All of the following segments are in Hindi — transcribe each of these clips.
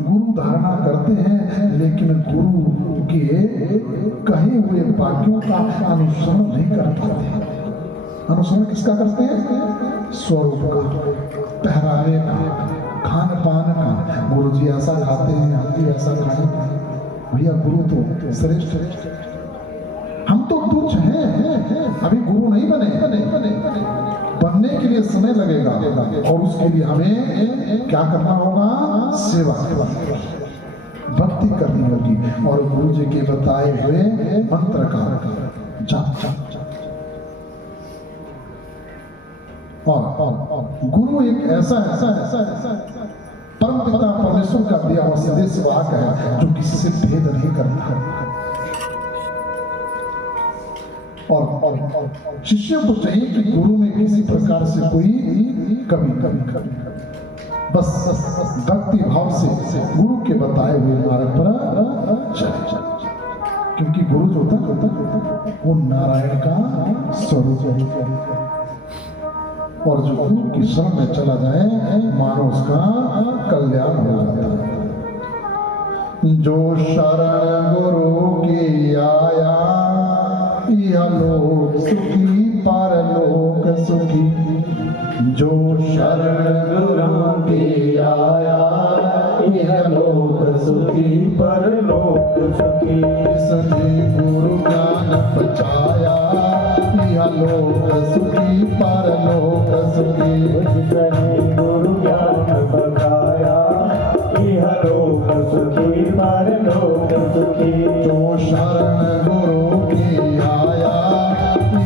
गुरु धारणा करते हैं लेकिन गुरु के कहे हुए वाक्यों का अनुसरण नहीं कर पाते। अनुसरण किसका करते हैं? स्वरूप का, पहरावे का, खान पान का। गुरु जी ऐसा खाते हैं, हम भी ऐसा खाएंगे। भैया गुरु तो श्रेष्ठ है, हम तो तुच्छ हैं, अभी गुरु नहीं बने। बनने के लिए समय लगेगा और उसके लिए हमें क्या करना होगा? सेवा, भक्ति करनी होगी और गुरु जी के बताए हुए मंत्र का जाप। और गुरु एक ऐसा परम पिता परमेश्वर का दिया हुआ संदेश वाहक है जो किसी से भेद नहीं करता। और शिष्य को चाहिए कि गुरु में किसी प्रकार से कोई कमी बस भक्ति भाव से गुरु के बताए हुए मार्ग पर चले, क्योंकि गुरु जो होता वो नारायण का स्वरूप है। और जो गुरु की शरण में चला जाए मानो उसका कल्याण हो जाता है। जो शरण गुरु की आया यह लोक सुखी परलोक सुखी। जो शरण गुरु की आया यह लोक सुखी परलोक सुखी। जिसने गुरु ज्ञान बचाया यह लोक सुखी परलोक सुखी। जिसने गुरु ज्ञान बचाया यह लोक सुखी परलोक सुखी। जो शरण गुरु की आया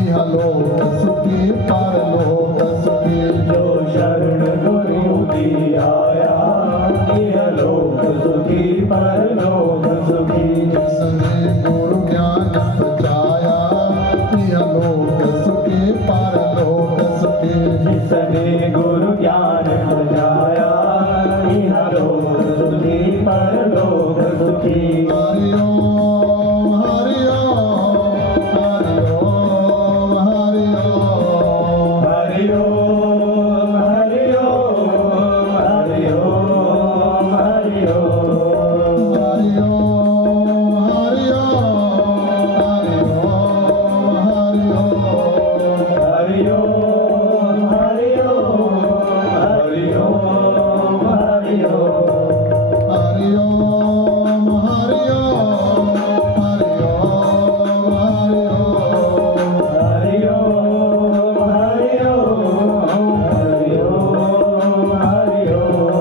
यह लोक सुखी परलोक सुखी। जो शरण गुरु की आया यह लोक सुखी परलोक सुखी। जिसने गुरु ज्ञान बचाया यह लोक सुखी परलोक सुखी। जिसने गुरु ज्ञान बचाया यह लोक सुखी परलोक सुखी। हरि ओम हरि ओम हरि ओम हरि ओम हरि ओम हरि ओम हरि ओम हरि ओम हरि ओम हरि ओम हरि ओम हरि ओम हरि ओम हरि ओम हरि ओम हरि ओम। हरि ओम हरि ओम हरि ओम हरि ओम हरि ओम हरि ओम हरि ओम हरि ओम।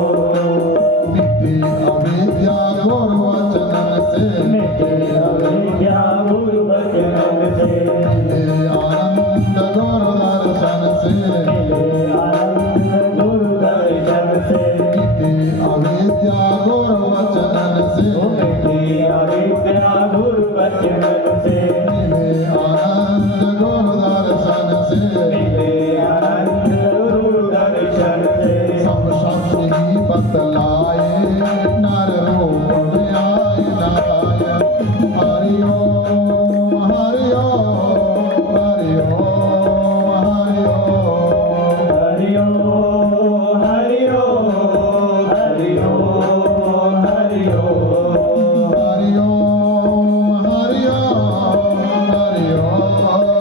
मिट्टी अविद्या गुरु वचन से, मिट्टी अविद्या गुरु वचन से। मिले आनंद गुरु दर्शन से, मिले आनंद गुरु दर्शन से। मिट्टी अविद्या गुरु वचन से, मिट्टी अविद्या गुरु वचन से। मिले आनंद गुरु दर्शन से, मिले आनंद गुरु दर्शन से। सब शब्द ही बतलाए नर रूप में आए नारायण। हरि ओम हरि ओम हरि ओम हरि ओम हरि ओम हरि ओम हरि ओम हरि ओम हरि ओम हरि ओम हरि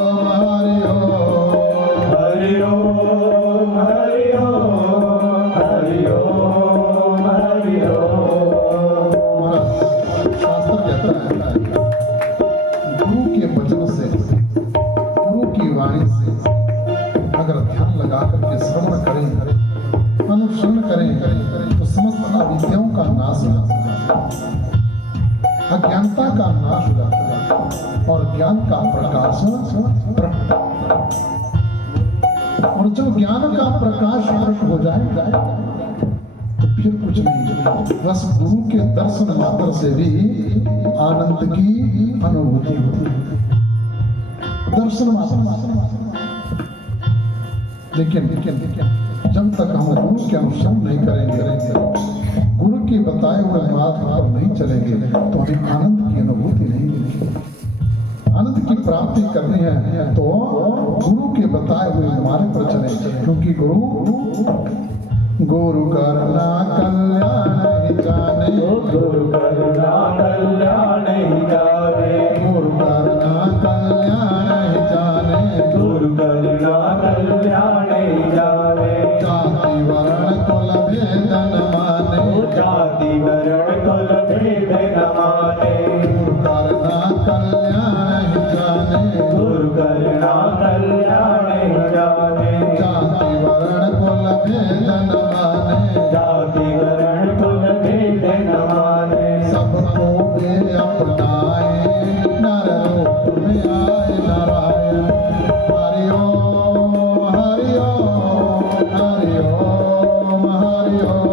ओम हरि ओम हरि ओम हरि ओम हरि ओम हरि ओम। शास्त्र कहता है गुरु के वचन से, गुरु की वाणी से अगर ध्यान लगा करके श्रवण करें, अनुसरण करें तो समस्त अविद्याओं का नाश हो जाता है, अज्ञानता का नाश हो जाता है और ज्ञान का प्रकाश प्रकट। और जब ज्ञान का प्रकाश प्रकट हो जाए तो फिर कुछ नहीं, बस गुरु के दर्शन मात्र से भी आनंद की अनुभूति होती है। दर्शन मात्र। लेकिन जब तक हम गुरु के अनुसरण नहीं करेंगे, गुरु के बताए हुए मार्ग पर नहीं चलेंगे तो हमें आनंद की अनुभूति नहीं मिलेगी। आनंद की प्राप्ति करनी है तो गुरु के बताए हुए मार्ग पर चलें, क्योंकि गुरु करना कल्याण जाने। गुरु करना कल्याण ही जाने, गुरु करना कल्याण ही जाने, गुरु करना कल्याण ही जाने। जाति वर्ण कुल भेद न माने, जाति वर्ण कुल भेद न माने, गुरु करना कल्याण ही जाने, गुरु करना कल्याण ही जाने। जाति वर्ण कुल भेद न माने, जाति वर्ण कुल भेद न माने। सबको वे अपनाए, नर रूप में आए नारायण। हरि ओम हरि ओम हरि ओम हरि ओम।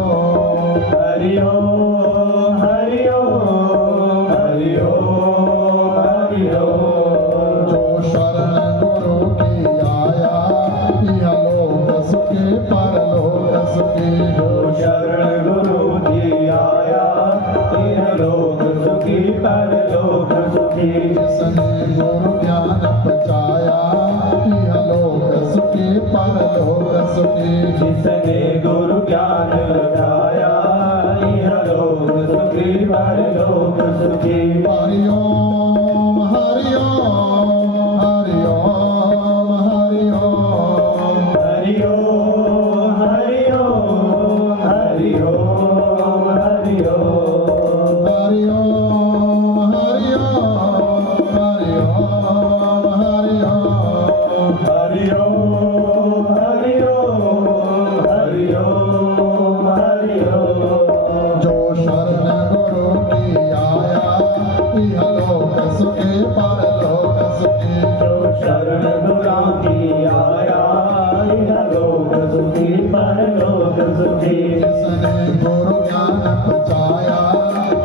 हरि ओम हरि ओम हरि ओम हरि ओम। जो शरण गुरु की आया, यह लोक सुखे परलोक सुखे। जो शरण गुरु जी आया, यह लोक सुखी परलोक सुखी। जिसने गुरु ज्ञान बचाया, यह लोक सुखे परलोक सुखे। जिसने गुरु ज्ञान लगाया, यह लोक सुखी परलोक सुखी। हरि ओम हरि ओम हरि ओम हरि ओम। हरि ओम हरि ओम हरि ओम हरि ओम। हरि ओम हरि ओम हरि ओम हरि ओम। हरि ओम हरि ओम हरि ओम हरि ओम। जो शरण गुरु की आया, यह लोक सुखे परलोक सुखे। जो शरण गुरु की आया, यह लोक सुखी परलोक सुखी। जिसने गुरु ज्ञान बचाया,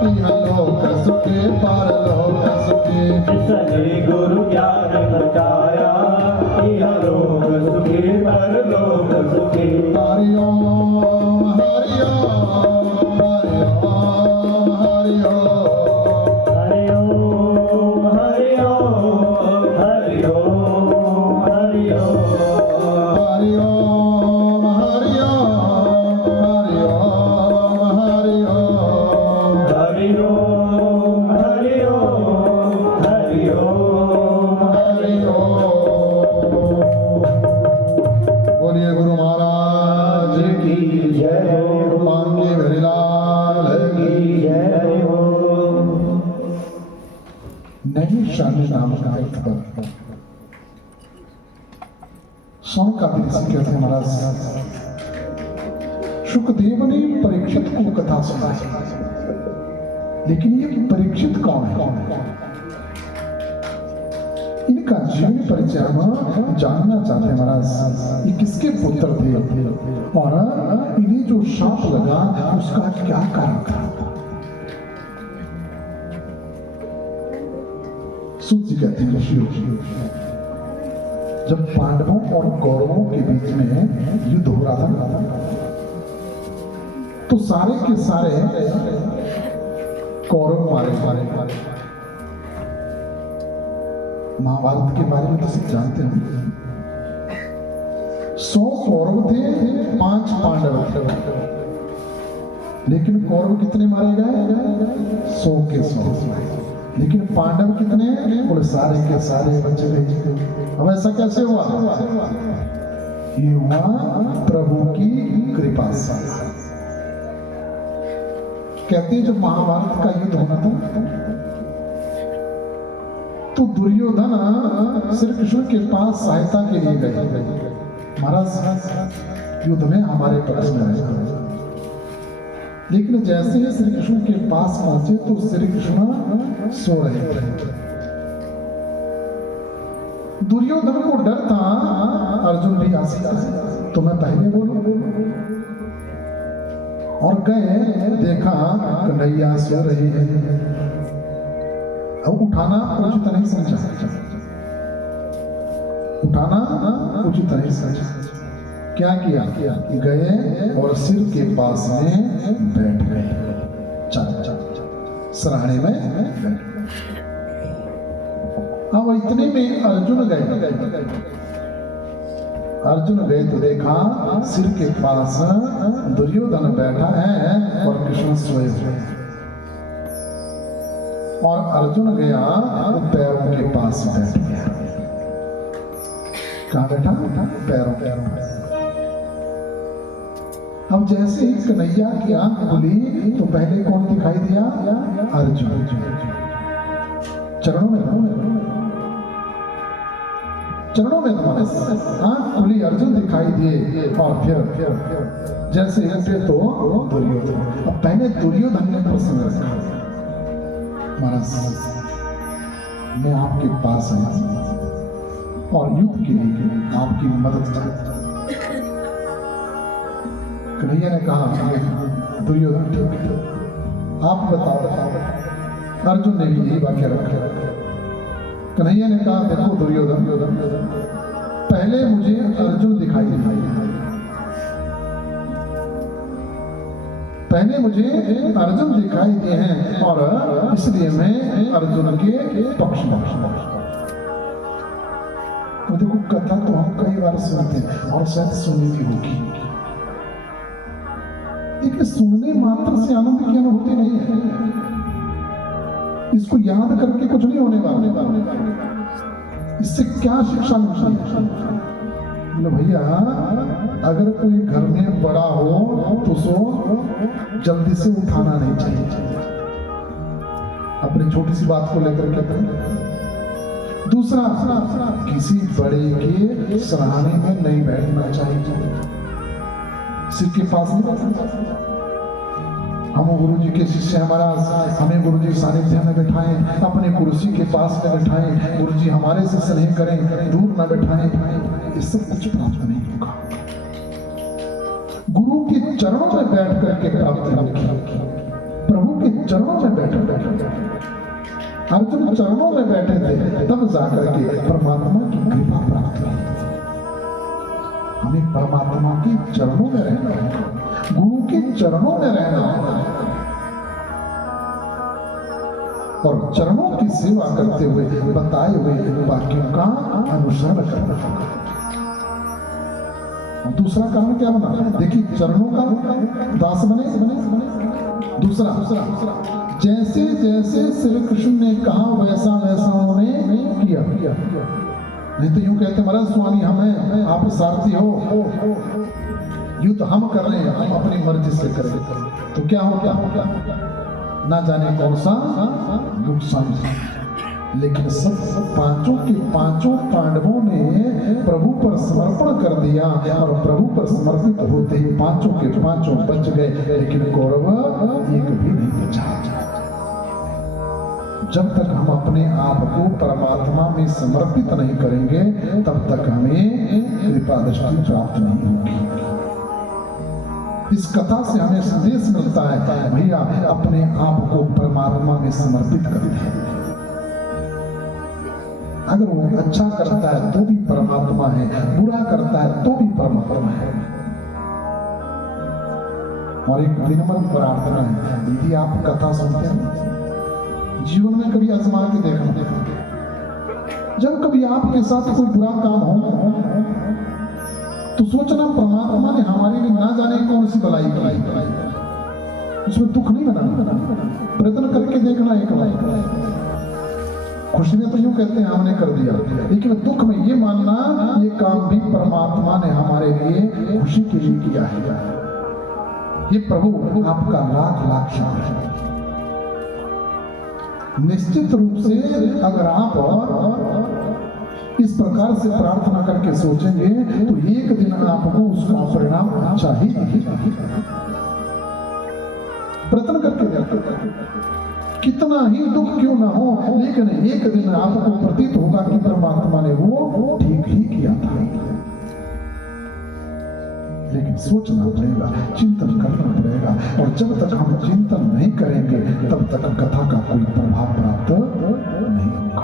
यह लोक सुखे परलोक सुखे। जिसने गुरु ज्ञान बचाया, यह लोक सुखी परलोक सुखी। हरि ओम हरि ओम हरि ओम हरि ओम। हरि ओम हरि ओम हरि ओम हरि ओम। हरि ओम हरि ओम हरि ओम हरि ओम। हरि ओम हरि ओम हरि ओम हरि ओम। बोलिए गुरु महाराज की की जय हो, मांगे हरिलाल की जय हो। नहीं शानी नाम का एक पर सौ का भी इसी कहते हैं महाराज। सुखदेव ने परीक्षित को कथा सुनाई, लेकिन ये परीक्षित कौन है? इनका जीवन परिचय हम जानना चाहते हैं महाराज। ये किसके पुत्र थे और इन्हें जो शाप लगा उसका क्या कारण था? सूत जी कहते हैं ऋषियों, जब पांडवों और कौरवों के बीच में युद्ध हो रहा था, तो सारे के सारे कौरव मारे। महाभारत के बारे में तो सब जानते हो। 100 कौरव थे, 5 पांडव थे, लेकिन कौरव कितने मारे गए? 100 के 100। लेकिन पांडव कितने? बोले सारे के सारे बच गए। अब ऐसा कैसे हुआ? ये हुआ प्रभु की कृपा से। कहते हैं जब महाभारत का युद्ध होना था, तो दुर्योधन श्री कृष्ण के पास सहायता के लिए गए। महाराज युद्ध में हमारे पक्ष में रहे। लेकिन जैसे ही श्री कृष्ण के पास पहुंचे तो श्री कृष्ण सो रहे थे। दुर्योधन को डर था अर्जुन भी आ सकता है, तो मैं पहले बोलूं। और गए, देखा कन्हैया सो रही है। अब उठाना उचित नहीं समझा, उठाना उचित नहीं समझा। क्या किया? गए और सिर के पास में बैठ गए, सराहने में बैठ गए। अब इतने में अर्जुन गए। अर्जुन गए तो देखा सिर के पास दुर्योधन बैठा है और कृष्ण सोए हुए। और अर्जुन गया वो पैरों के पास बैठ गया। कहाँ बैठा? पैरों के पास। अब जैसे ही कन्हैया की आंख खुली तो पहले कौन दिखाई दिया? अर्जुन। चरणों में आंख खुली, अर्जुन दिखाई दिए और फिर जैसे हटे तो दुर्योधन। अब पहले दुर्योधन ने प्रश्न रखा, महाराज मैं आपके पास आया और युद्ध के लिए आपकी मदद चाहता हूं। कन्हैया ने कहा दुर्योधन ठीक है, आप बताओ। अर्जुन ने भी यही वाक्य रखा। कन्हैया ने कहा देखो दुर्योधन, पहले मुझे अर्जुन दिखाई दिए, पहले मुझे अर्जुन दिखाई दिए हैं और इसलिए मैं अर्जुन के पक्ष में। तो देखो कथा तो हम कई बार सुनते हैं और शायद सुनी भी होगी, लेकिन सुनने मात्र से आनंद की अनुभूति नहीं है। इसको याद करके कुछ नहीं होने वाला। इससे क्या शिक्षा मिलती है? बोले भैया अगर कोई घर में बड़ा हो तो उसको जल्दी से उठाना नहीं चाहिए, अपनी छोटी सी बात को लेकर के। दूसरा, किसी बड़े के सराहने में नहीं बैठना चाहिए, सिर के पास नहीं बैठना। हम गुरु जी के शिष्य हमारा, हमें गुरु जी सानिध्य में बैठाएं, अपने कुर्सी के पास में बैठाएं, गुरु जी हमारे से स्नेह करें, दूर न बैठाएं, ये सब कुछ प्राप्त नहीं होगा। गुरु के चरणों में बैठ करके प्राप्त होगी, प्रभु के चरणों में बैठ करके। अर्जुन चरणों में बैठे थे तब जाकर के परमात्मा की कृपा प्राप्त हुई। हमें परमात्मा के चरणों में रहना है, गुरु के चरणों में रहना है और चरणों की सेवा करते हुए बताए हुए वाक्यों का अनुसरण करना है। दूसरा कारण क्या बना? देखिए चरणों का दास बने। दूसरा, जैसे जैसे श्री कृष्ण ने कहा वैसा वैसा उन्होंने किया। नहीं तो यूं कहते महाराज स्वामी हम हैं, आप सारथी हो, युद्ध हम कर रहे हैं, हम अपनी मर्जी से करें तो क्या होगा? ना जाने कौन सा नुकसान। लेकिन सब पांचों के पांचों पांडवों ने प्रभु पर समर्पण कर दिया और प्रभु पर समर्पित होते ही पांचों के पांचों बच गए, लेकिन कौरव एक भी नहीं बचा। जब तक हम अपने आप को परमात्मा में समर्पित नहीं करेंगे तब तक हमें कृपा दृष्टि प्राप्त नहीं होगी। इस कथा से हमें संदेश मिलता है भैया अपने आप को परमात्मा में समर्पित करें। अगर वो अच्छा करता है तो भी परमात्मा है, बुरा करता है तो भी परमात्मा है। और एक विनम्र प्रार्थना है, यदि आप कथा सुनते हैं जीवन में कभी आजमा के देखना, जब कभी आपके साथ कोई बुरा काम हो तो सोचना परमात्मा ने हमारे लिए ना जाने कौन सी भलाई की, उसमें दुख नहीं बनाना, प्रयत्न करके देखना एक बार। खुशी में तो यूं कहते हैं हमने कर दिया, लेकिन दुख में ये मानना ये काम भी परमात्मा ने हमारे लिए खुशी के लिए किया है। ये प्रभु आपका लाख लाख शुक्र है। निश्चित रूप से अगर आप इस प्रकार से प्रार्थना करके सोचेंगे तो एक दिन आपको उसका परिणाम अच्छा ही दिखेगा। प्रयत्न करके देखो, कितना ही दुख क्यों ना हो, लेकिन एक दिन आपको प्रतीत होगा कि परमात्मा ने वो ठीक ही किया था। लेकिन सोचना पड़ेगा, चिंतन करना पड़ेगा, और जब तक हम चिंतन नहीं करेंगे तब तक कथा का कोई प्रभाव प्राप्त नहीं होगा।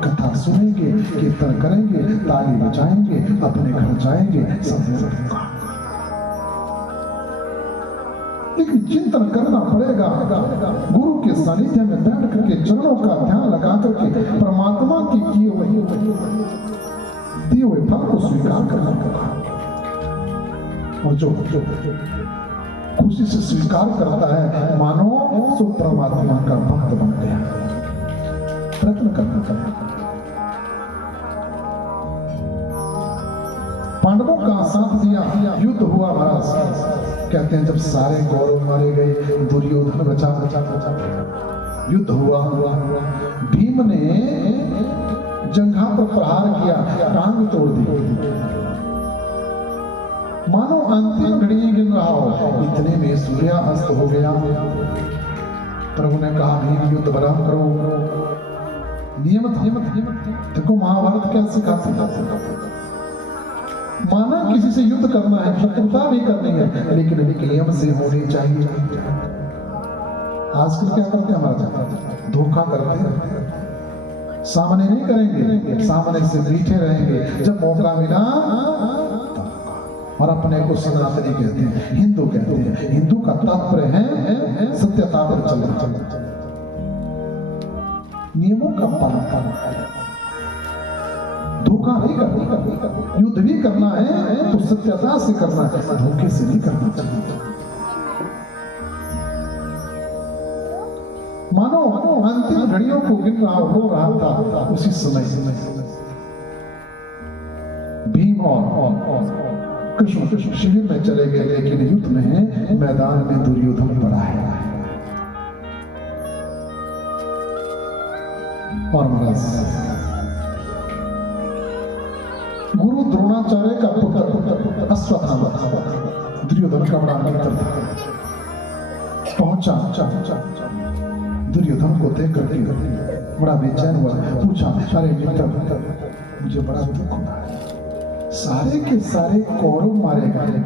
कथा सुनेंगे, कीर्तन करेंगे, ताली बजाएंगे, अपने घर जाएंगे, सब होगा। लेकिन चिंतन करना पड़ेगा, गुरु के सानिध्य में बैठ करके चरणों का ध्यान लगा करके परमात्मा की दिए हुए फल को स्वीकार करना पड़ेगा। और जो खुशी से स्वीकार करता है, मानो सो परमात्मा का भक्त बन गया। प्रयत्न करना चाहिए। पांडवों का साथ दिया, युद्ध हुआ महाराज। कहते हैं जब सारे कौरव मारे गए, दुर्योधन बचा बचा बचा, युद्ध हुआ। भीम ने जंघा पर प्रहार किया, टांग तोड़ दी। मानो अंतिम घड़ी गिन रहा हो, इतने में सूर्यास्त हो गया। प्रभु ने कहा भीम युद्ध बराम करो। नियम देखो महाभारत क्या सिखाते हैं। माना किसी से युद्ध करना है, शत्रुता भी करनी है, लेकिन नियम से होनी चाहिए। आजकल क्या करते हैं हमारा, धोखा करते हैं। सामने नहीं करेंगे, सामने से मीठे रहेंगे, जब मौका मिला। और अपने को सनातनी कहते हैं, हिंदू कहते हैं। हिंदू का तात्पर्य है सत्यता पर चलना, नियमों का पालन करना, धोखा नहीं करना। युद्ध भी करना है तो सत्यता से करना है, धोखे से नहीं करना चाहिए। मानो अंतिम घड़ियों को गिन रहा हो रहा था, उसी समय भीम और कृष्ण शिविर में चले गए, लेकिन युद्ध में मैदान में दुर्योधन पड़ा है। और महाराज गुरु द्रोणाचार्य का पुत्र अश्वत्थामा दुर्योधन का बड़ा मित्र था। पहुंचा दुर्योधन को देख करके बड़ा बेचैन हुआ, पूछा अरे मित्र मुझे बड़ा दुख हुआ है, सारे के सारे कौरव मारे गए।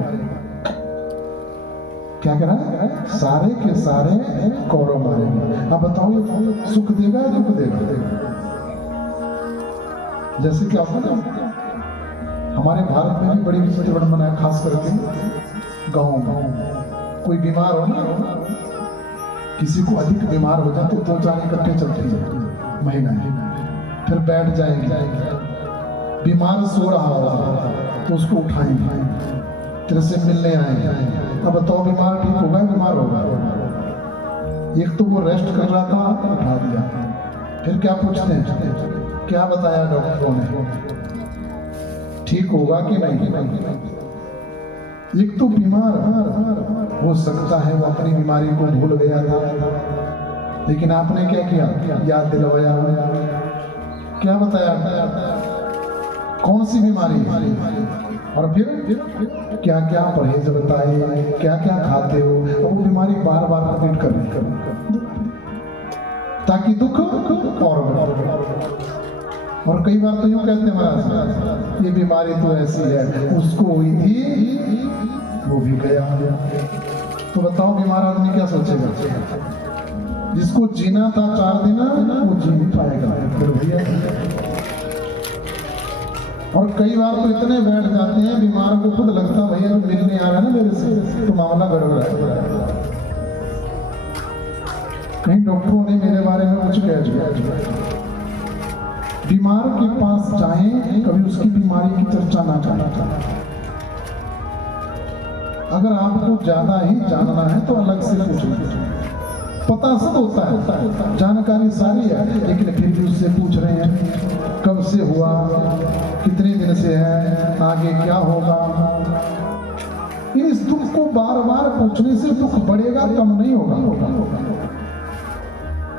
क्या कह रहा है, सारे के सारे कौरव मारे गए। अब बताओ ये सुख देगा दुख देगा? जैसे कि आप हमारे भारत में भी बड़ी विजृंभणा है, खास करके गाँव में कोई बीमार हो ना, किसी को अधिक बीमार हो जाए तो दो चार इकट्ठे चलती है महीना, फिर बैठ जाएंगे। बीमार सो रहा होगा तो उसको उठाएंगे, तेरे से मिलने आएंगे। अब बताओ बीमार ठीक होगा, बीमार होगा? एक तो वो रेस्ट कर रहा था, उठा दिया। फिर क्या पूछते हैं, क्या बताया डॉक्टरों ने, ठीक होगा कि नहीं? एक तो बीमार हो सकता है वो अपनी बीमारी को भूल गया था, लेकिन आपने क्या किया, याद दिलवाया। क्या बताया, कौन सी बीमारी है, और फिर क्या क्या परहेज बताए, क्या क्या खाते हो। वो बीमारी बार बार रिपीट करनी ताकि दुख और कई बार तो यूं कहते हैं महाराज ये बीमारी तो ऐसी है, उसको हुई थी वो भी गया। तो बताओ बीमार आदमी क्या सोचेगा? जिसको जीना था 4 दिन वो जी नहीं पाएगा, फिर भैया। और कई बार तो इतने बैठ जाते हैं बीमार को खुद लगता भैया मिलने आ रहा है ना मेरे से, तो मामला गड़बड़ है। कहीं डॉक्टरों ने मेरे बारे में कुछ कह दिया। बीमार के पास जाएं, कभी उसकी बीमारी की चर्चा ना करें। अगर आपको ज्यादा ही जानना है तो अलग से पूछें, पता सब होता है, जानकारी सारी है, लेकिन फिर भी उससे पूछ रहे हैं कब से हुआ, कितने दिन से है, आगे क्या होगा। इस दुख को बार बार पूछने से दुख बढ़ेगा, कम नहीं होगा,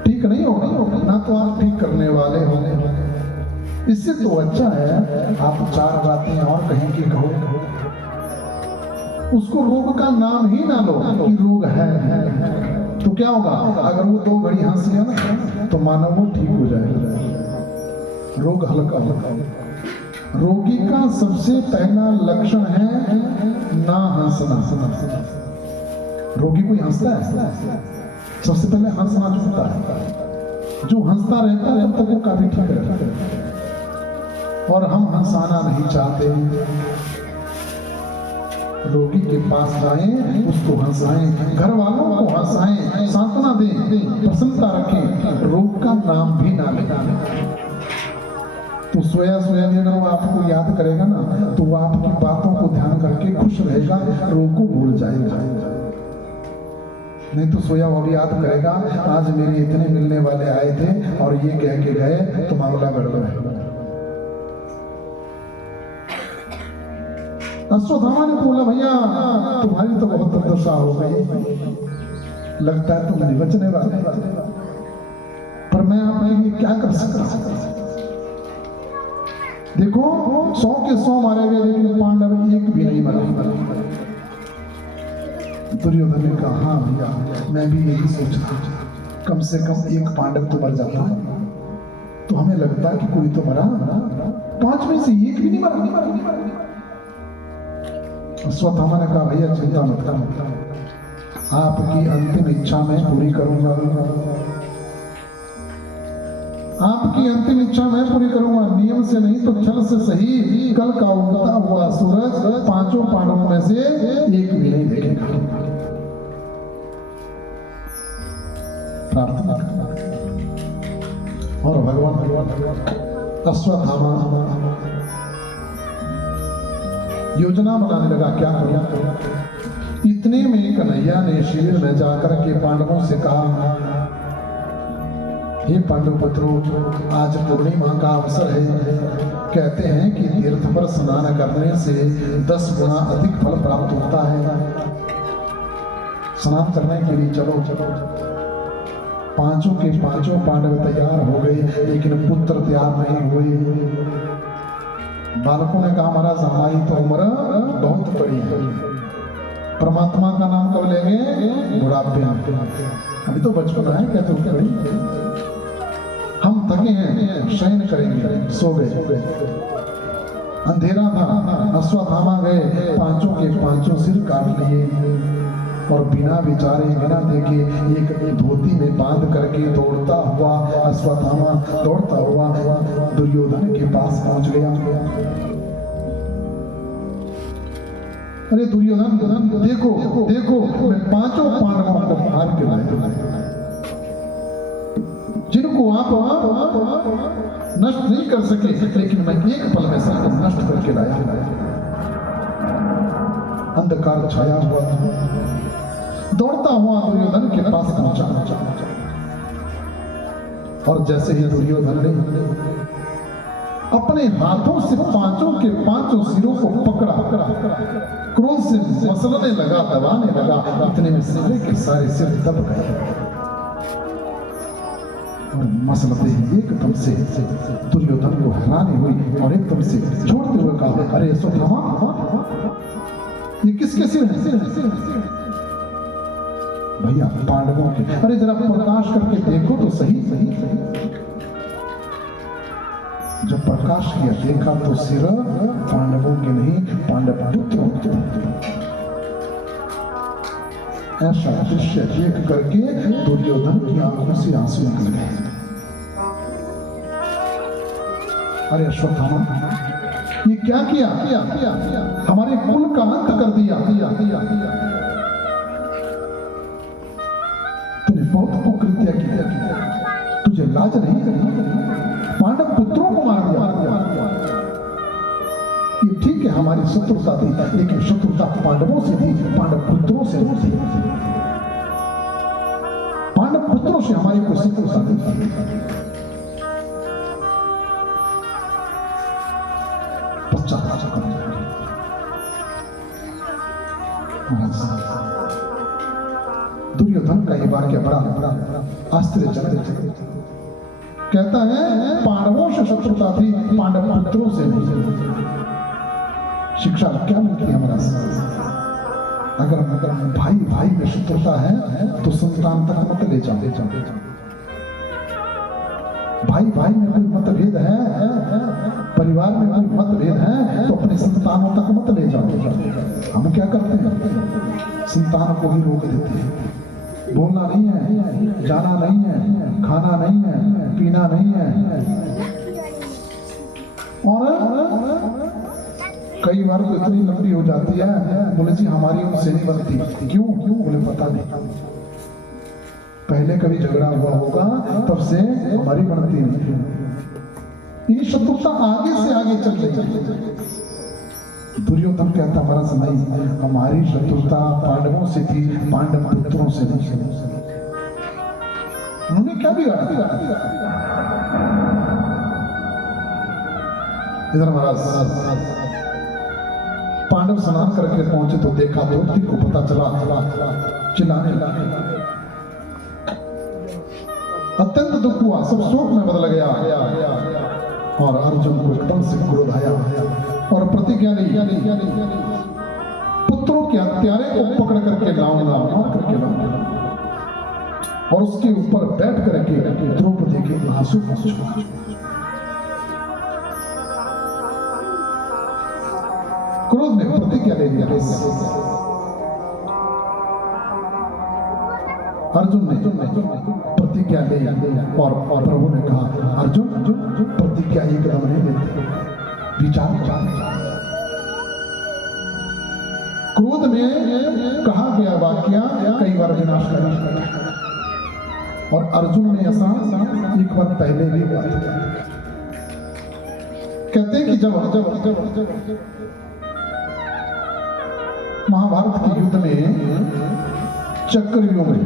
ठीक नहीं होगा, ना तो आप ठीक करने वाले होंगे। इससे तो अच्छा है आप 4 बातें और कहीं की कहो, उसको रोग का नाम ही ना लो कि रोग है। तो क्या होगा, अगर वो 2 घड़ी हंस गया ना तो मानो वो ठीक हो जाएगा, रोग हल्का होगा। रोगी का सबसे पहला लक्षण है ना हंसना। रोगी कोई हंसता है, सबसे पहले हंसना छूटता है। जो हंसता रहता है तब तक वो काफी ठीक रहता है। और हम हंसाना नहीं चाहते। रोगी के पास जाएं, उसको हंसाएं, घर वालों को हंसाएं, सांत्वना दें, प्रसन्नता रखें, रोग का नाम भी ना लें। तो सोया सोया भी अगर वो आपको याद करेगा ना तो वो आपकी बातों को ध्यान करके खुश रहेगा, रोग को भूल जाएगा। नहीं तो सोया हुआ भी याद करेगा, आज मेरे इतने मिलने वाले आए थे और ये कह के गए तो मामला गड़बड़ है। अश्वत्थामा ने बोला, भैया तुम्हारी तो बहुत दुर्दशा हो गई, लगता है तुम निबचने वाले, पर मैं आपके लिए क्या कर सकता हूं। देखो 100 के 100 मारे गए लेकिन पांडव एक भी नहीं मरा। दुर्योधन ने कहा, हाँ भैया मैं भी यही सोच रहा हूं, कम से कम एक पांडव तो मर जाता है तो हमें लगता है कि कोई तो मरा, 5 में से एक भी नहीं मरा। अश्वत्थामा ने कहा, भैया चिंता मत करो, आपकी अंतिम इच्छा मैं पूरी करूंगा, आपकी अंतिम इच्छा मैं पूरी करूंगा। नियम से नहीं तो छल से सही, कल का उगता हुआ सूरज 5 पांडवों में से एक भी नहीं देखेगा। प्रार्थना और भगवान अश्वत्थामा योजना बनाने लगा, क्या करूं। इतने में कन्हैया ने शिविर में जाकर के पांडवों से कहा, हे पांडव पुत्रों, आज पूर्णिमा का अवसर है, कहते हैं कि तीर्थ पर स्नान करने से 10 गुना अधिक फल प्राप्त होता है। स्नान करने के लिए चलो। 5 के 5 पांडव तैयार हो गए लेकिन पुत्र तैयार नहीं हुए। बालकों ने कहा, महाराज हमारी तो उम्र बहुत बड़ी है, परमात्मा का नाम कब लेंगे, बुढ़ापे में, अभी तो बचपन है, कहते हो हम थके हैं, शयन करेंगे, सो गए। अंधेरा था, अश्वत्थामा गए, 5 के 5 सिर काट लिए और बिना विचारे बिना देखे एक धोती में बांध करके दौड़ता हुआ अश्वत्थामा दौड़ता हुआ दुर्योधन के पास पहुंच गया। अरे दुर्योधन, देखो देखो मैं 5 पांडवों को मार के लाया, जिनको आप नष्ट नहीं कर सके, लेकिन मैं एक पल में सबको नष्ट करके लाया। अंधकार छाया हुआ था, दौड़ता हुआ दुर्योधन के पास पहुंचा और जैसे ही दुर्योधन ने अपने हाथों से 5 के 5 सिरों को पकड़ा, क्रोध से मसलने लगा, दबाने लगा, इतने में सारे के सारे सिर दब गए और मसलते ही एकदम से दुर्योधन को हैरानी हुई और एकदम से छोड़ते हुए कहा, अरे अश्वत्थामा, ये किसके सिर है? भैया पांडवों के। अरे जरा प्रकाश करके देखो तो सही। जब प्रकाश किया देखा तो सिर पांडवों के नहीं, पांडव पुत्रों के। ऐसा दृश्य देख करके दुर्योधन की आंखों से आंसू निकल गए। अरे अश्वत्थामा, ये क्या किया? हमारे कुल का अंत कर दिया। तूने बहुत कुकृत्य किया, तुझे लाज नहीं करी, पांडव पुत्रों को मार दिया। ये ठीक है हमारी शत्रुता थी, लेकिन शत्रुता पांडवों से थी, पांडव पुत्रों से नहीं थी। पांडव पुत्रों से हमारी कोई शत्रुता नहीं थी। दुर्योधन का ये वाक्य बड़ा आश्चर्यजनक है। कहता है पांडवों से शत्रुता थी, पांडव पुत्रों से नहीं। शिक्षा क्या मिलती है हमारा? अगर भाई भाई में शत्रुता है तो संतान तक मत ले जाओ। भाई भाई में कोई मतभेद है, परिवार में कोई मतभेद है तो अपने संतानों तक मत ले जाओ। हम क्या करते हैं? संतान को ही रोक देते हैं। बोलना नहीं है, जाना नहीं है, खाना नहीं है, पीना नहीं है। और कई बार तो इतनी लंबी हो जाती है, बोले जी हमारी उनसे नहीं बनती। क्यों? बोले पता नहीं, पहले कभी झगड़ा हुआ होगा तब से हमारी बनती नहीं। ये शत्रुता आगे से आगे चल रही है। दुर्योधन कहता महाराज नहीं, हमारी शत्रुता पांडवों से थी, पांडव पुत्रों से नहीं। उन्होंने क्या बिगाड़ा? इधर महाराज पांडव स्नान करके पहुंचे तो देखा, द्रौपदी को पता चला, चिल्लाने लगे, अत्यंत दुख हुआ, सब शोक में बदल गया। और अर्जुन को एकदम से क्रोध आया और प्रतिज्ञा ली, पुत्रों के हत्यारे को पकड़ करके लाऊंगा, मार करके लाऊंगा, और उसके ऊपर बैठ करके द्रौपदी के आंसू पोंछूंगा। क्रोध में प्रतिज्ञा ले लिया। अर्जुन ने प्रतिज्ञा ली और प्रभु ने कहा, अर्जुन प्रतिज्ञा एकदम नहीं लेते, विचार कर। क्रोध में कहा गया वाक्य कई बार विनाशकारी है, और अर्जुन ने ऐसा एक बार पहले भी बात कहते हैं कि जब महाभारत के युद्ध में चक्रव्यूह में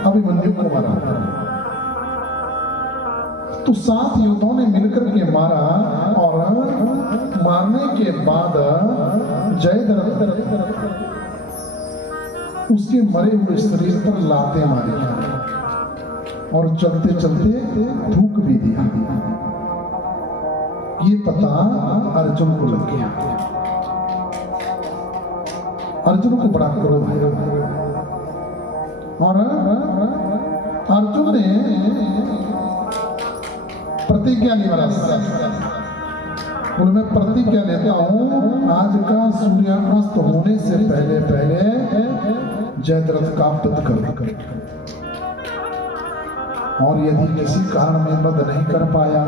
अभिमन्यु को मारा, तो 7 योद्धाओं ने मिलकर के मारा, और मारने के बाद जयद्रथ उसके मरे हुए शरीर पर लाते मारी और चलते चलते थूक भी दिया। ये पता अर्जुन को लग गया। अर्जुन को बड़ा क्रोध आया और अर्जुन ने प्रतिज्ञा ली, बोले मैं प्रतिज्ञा लेता हूं, आज का सूर्यास्त होने से पहले पहले जयद्रथ का वध कर, और यदि किसी कारण में वध नहीं कर पाया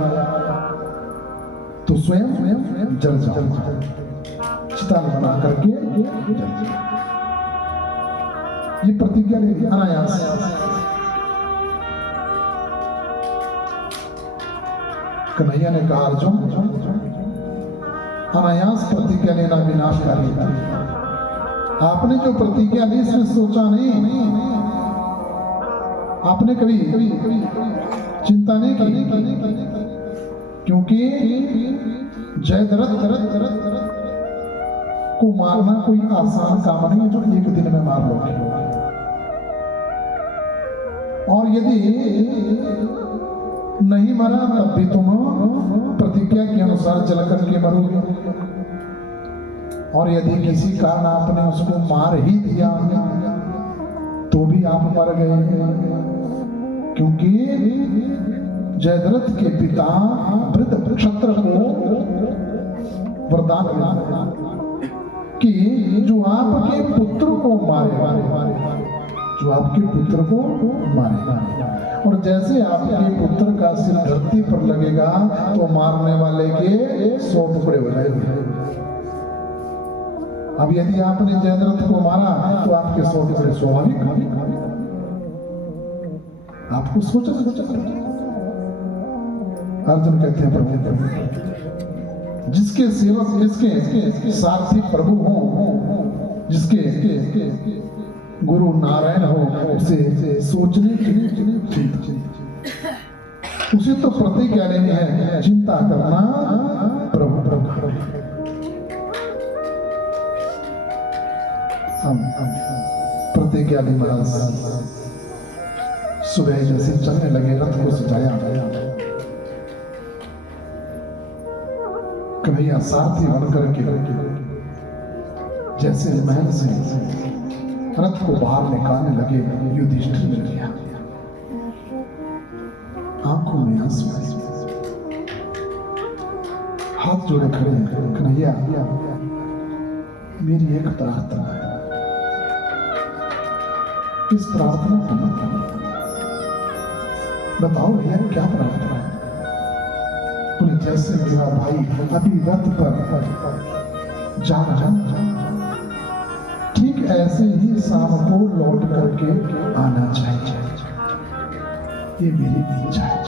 तो स्वयं जल जाऊंगा, चिता बना करके जल जाऊंगा। ये प्रतिज्ञा ले ली अनायास। कन्हैया ने कहा, अर्जुन अनायास प्रतिज्ञा लेना विनाशकारी है। आपने जो प्रतिज्ञा ली इसमें सोचा नहीं, आपने कभी चिंता नहीं की, क्योंकि जयद्रथ को मारना कोई आसान काम नहीं है जो एक दिन में मार लोगे, और यदि नहीं मरा तब भी तुम प्रतिज्ञा के अनुसार चल करके मरोगे, और यदि किसी कारण आपने उसको मार ही दिया तो भी आप मर गए, क्योंकि जयद्रथ के पिता वृद्ध क्षत्र को वरदान मिला कि जो आपके पुत्र को मारेगा, जो आपके पुत्र को मारेगा, और जैसे आपके पुत्र का सिर धरती पर लगेगा तो मारने वाले के 100 टुकड़े हो जाएंगे। अब यदि आपने जयद्रथ को मारा तो आपके 100 टुकड़े स्वाभाविक, आपको सोचा। अर्जुन कहते हैं, प्रभु जिसके सेवक, जिसके सारथी प्रभु हो, जिसके गुरु नारायण हो, उसे सोचने की उसे तो प्रतिज्ञा लेनी है, चिंता करना प्रभु। हम प्रतिज्ञा ली महाराज। सुबह जैसे चलने लगे, रथ को सजाया, कन्हैया सारथी बनकर के जैसे महल से रथ को बाहर निकालने लगे, युधिष्ठिर मिल गया, आंखों में आंसू, हाथ जोड़े खड़े हैं। कन्हैया मेरी एक प्रार्थना है, इस प्रार्थना को बताओ भैया क्या प्रार्थना है। बोले जैसे मेरा भाई अभी रथ पर जा रहा, ठीक ऐसे ही शाम को लौट करके आना चाहिए, ये मेरी इच्छा है।